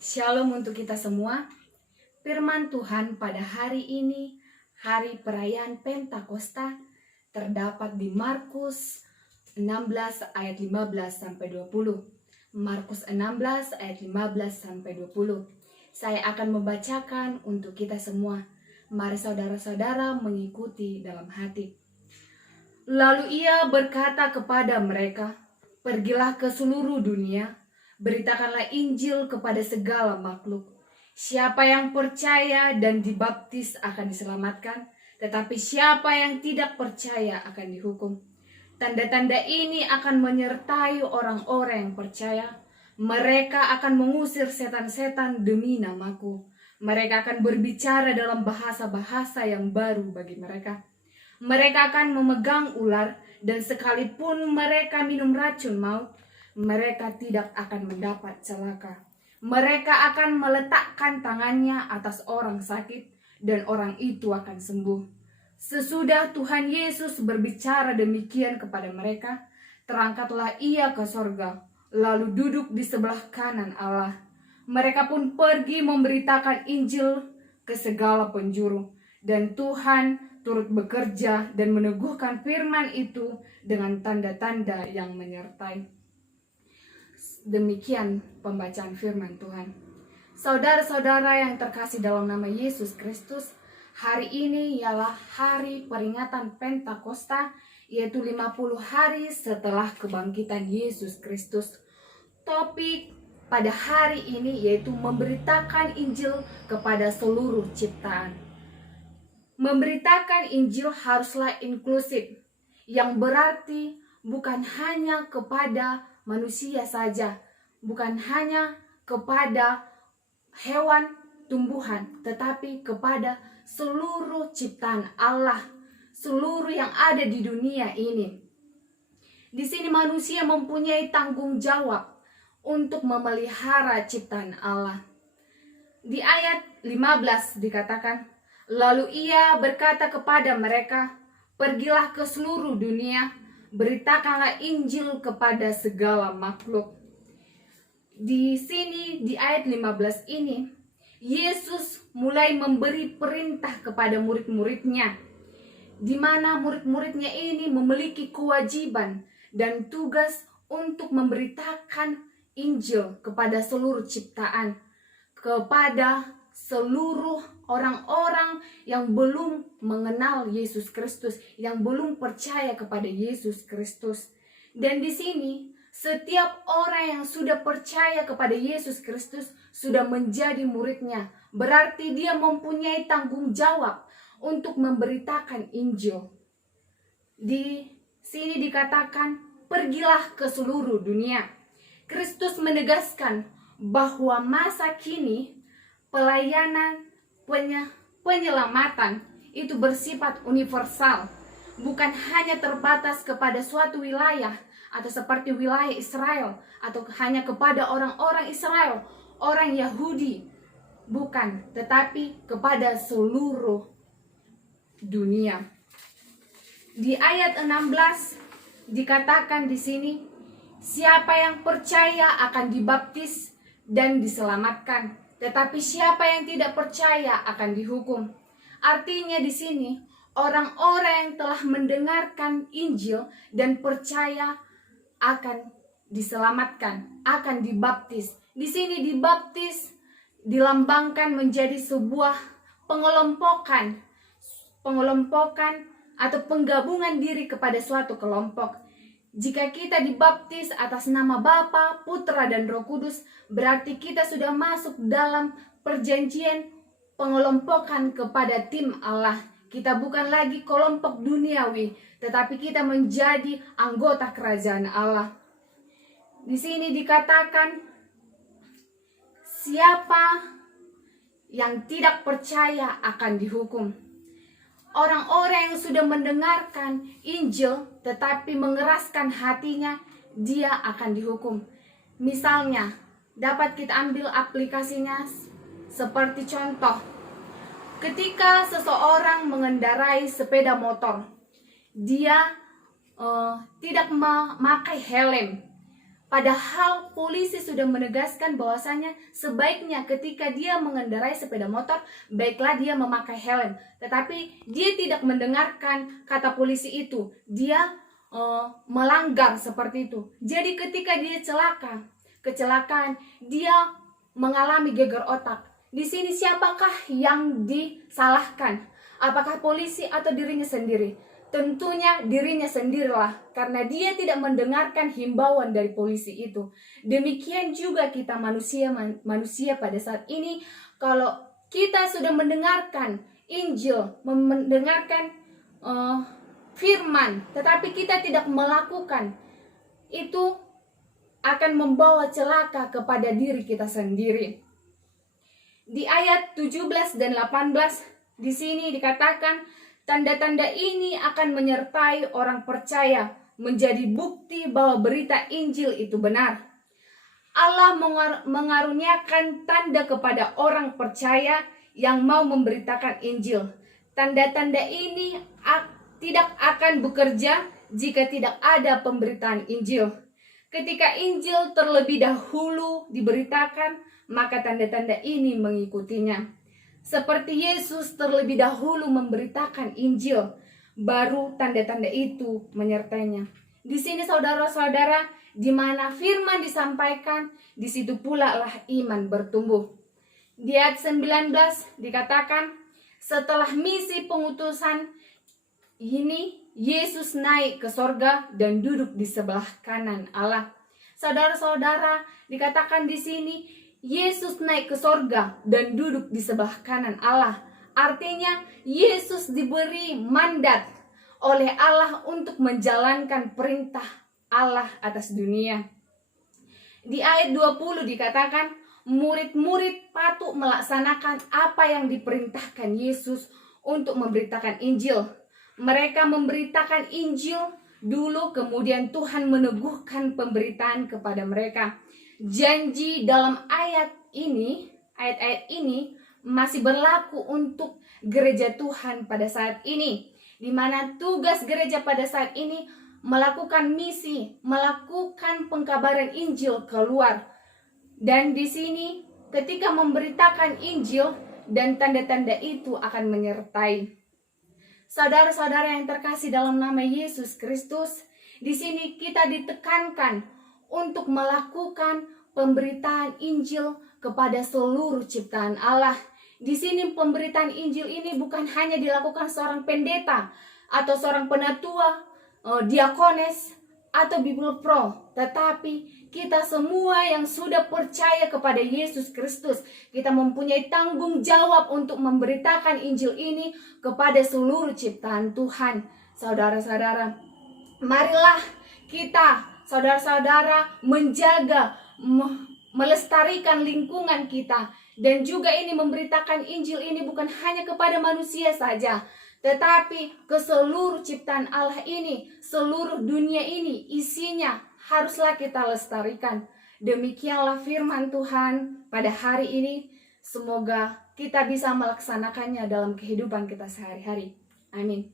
Shalom untuk kita semua. Firman Tuhan pada hari ini, hari perayaan Pentakosta, terdapat di Markus 16 ayat 15 sampai 20. Markus 16 ayat 15 sampai 20. Saya akan membacakan untuk kita semua. Mari saudara-saudara mengikuti dalam hati. Lalu ia berkata kepada mereka, "Pergilah ke seluruh dunia, beritakanlah Injil kepada segala makhluk. Siapa yang percaya dan dibaptis akan diselamatkan, tetapi siapa yang tidak percaya akan dihukum. Tanda-tanda ini akan menyertai orang-orang yang percaya. Mereka akan mengusir setan-setan demi namaku. Mereka akan berbicara dalam bahasa-bahasa yang baru bagi mereka. Mereka akan memegang ular, dan sekalipun mereka minum racun maut, mereka tidak akan mendapat celaka. Mereka akan meletakkan tangannya atas orang sakit, dan orang itu akan sembuh." Sesudah Tuhan Yesus berbicara demikian kepada mereka, terangkatlah ia ke sorga, lalu duduk di sebelah kanan Allah. Mereka pun pergi memberitakan Injil ke segala penjuru, dan Tuhan turut bekerja dan meneguhkan firman itu dengan tanda-tanda yang menyertai. Demikian pembacaan firman Tuhan. Saudara-saudara yang terkasih dalam nama Yesus Kristus, hari ini ialah hari peringatan Pentakosta, yaitu 50 hari setelah kebangkitan Yesus Kristus. Topik pada hari ini yaitu memberitakan Injil kepada seluruh ciptaan. Memberitakan Injil haruslah inklusif, yang berarti bukan hanya kepada manusia saja, bukan hanya kepada hewan, tumbuhan, tetapi kepada seluruh ciptaan Allah, seluruh yang ada di dunia ini. Di sini manusia mempunyai tanggung jawab untuk memelihara ciptaan Allah. Di ayat 15 dikatakan, "Lalu ia berkata kepada mereka, pergilah ke seluruh dunia, beritakanlah Injil kepada segala makhluk." Di sini di ayat 15 ini, Yesus mulai memberi perintah kepada murid-muridnya, di mana murid-muridnya ini memiliki kewajiban dan tugas untuk memberitakan Injil kepada seluruh ciptaan, kepada seluruh orang-orang yang belum mengenal Yesus Kristus, yang belum percaya kepada Yesus Kristus. Dan di sini setiap orang yang sudah percaya kepada Yesus Kristus sudah menjadi muridnya. Berarti dia mempunyai tanggung jawab untuk memberitakan Injil. Di sini dikatakan, pergilah ke seluruh dunia. Kristus menegaskan bahwa masa kini pelayanan penyelamatan itu bersifat universal, bukan hanya terbatas kepada suatu wilayah atau seperti wilayah Israel, atau hanya kepada orang-orang Israel, orang Yahudi, bukan, tetapi kepada seluruh dunia. Di ayat 16 dikatakan di sini, siapa yang percaya akan dibaptis dan diselamatkan, tetapi siapa yang tidak percaya akan dihukum. Artinya di sini orang-orang yang telah mendengarkan Injil dan percaya akan diselamatkan, akan dibaptis. Di sini dibaptis dilambangkan menjadi sebuah pengelompokan atau penggabungan diri kepada suatu kelompok. Jika kita dibaptis atas nama Bapa, Putra, dan Roh Kudus, berarti kita sudah masuk dalam perjanjian pengelompokan kepada tim Allah. Kita bukan lagi kelompok duniawi, tetapi kita menjadi anggota kerajaan Allah. Di sini dikatakan, siapa yang tidak percaya akan dihukum. Orang-orang yang sudah mendengarkan Injil tetapi mengeraskan hatinya, dia akan dihukum. Misalnya, dapat kita ambil aplikasinya seperti contoh. Ketika seseorang mengendarai sepeda motor, dia tidak memakai helm, Padahal polisi sudah menegaskan bahwasanya sebaiknya ketika dia mengendarai sepeda motor, baiklah dia memakai helm. Tetapi dia tidak mendengarkan kata polisi itu. Dia melanggar seperti itu. Jadi ketika dia kecelakaan, dia mengalami geger otak. Di sini siapakah yang disalahkan? Apakah polisi atau dirinya sendiri? Tentunya dirinya sendirilah, karena dia tidak mendengarkan himbauan dari polisi itu. Demikian juga kita manusia pada saat ini, kalau kita sudah mendengarkan Injil, mendengarkan firman, tetapi kita tidak melakukan, itu akan membawa celaka kepada diri kita sendiri. Di ayat 17 dan 18 di sini dikatakan, tanda-tanda ini akan menyertai orang percaya, menjadi bukti bahwa berita Injil itu benar. Allah mengaruniakan tanda kepada orang percaya yang mau memberitakan Injil. Tanda-tanda ini tidak akan bekerja jika tidak ada pemberitaan Injil. Ketika Injil terlebih dahulu diberitakan, maka tanda-tanda ini mengikutinya. Seperti Yesus terlebih dahulu memberitakan Injil, baru tanda-tanda itu menyertainya. Di sini saudara-saudara, di mana firman disampaikan, di situ pula lah iman bertumbuh. Di ayat 19 dikatakan, setelah misi pengutusan ini, Yesus naik ke sorga dan duduk di sebelah kanan Allah. Saudara-saudara, dikatakan di sini, Yesus naik ke sorga dan duduk di sebelah kanan Allah. Artinya Yesus diberi mandat oleh Allah untuk menjalankan perintah Allah atas dunia. Di ayat 20 dikatakan, murid-murid patut melaksanakan apa yang diperintahkan Yesus untuk memberitakan Injil. Mereka memberitakan Injil dulu, kemudian Tuhan meneguhkan pemberitaan kepada mereka. Janji dalam ayat-ayat ini masih berlaku untuk gereja Tuhan pada saat ini, di mana tugas gereja pada saat ini melakukan misi, melakukan pengkabaran Injil keluar. Dan di sini ketika memberitakan Injil, dan tanda-tanda itu akan menyertai. Saudara-saudara yang terkasih dalam nama Yesus Kristus, di sini kita ditekankan untuk melakukan pemberitaan Injil kepada seluruh ciptaan Allah. Di sini pemberitaan Injil ini bukan hanya dilakukan seorang pendeta atau seorang penatua, diakones atau Bible Pro, tetapi kita semua yang sudah percaya kepada Yesus Kristus, kita mempunyai tanggung jawab untuk memberitakan Injil ini kepada seluruh ciptaan Tuhan. Saudara-saudara, marilah kita, saudara-saudara, menjaga, melestarikan lingkungan kita. Dan juga ini memberitakan Injil ini bukan hanya kepada manusia saja, tetapi ke seluruh ciptaan Allah ini, seluruh dunia ini, isinya haruslah kita lestarikan. Demikianlah firman Tuhan pada hari ini. Semoga kita bisa melaksanakannya dalam kehidupan kita sehari-hari. Amin.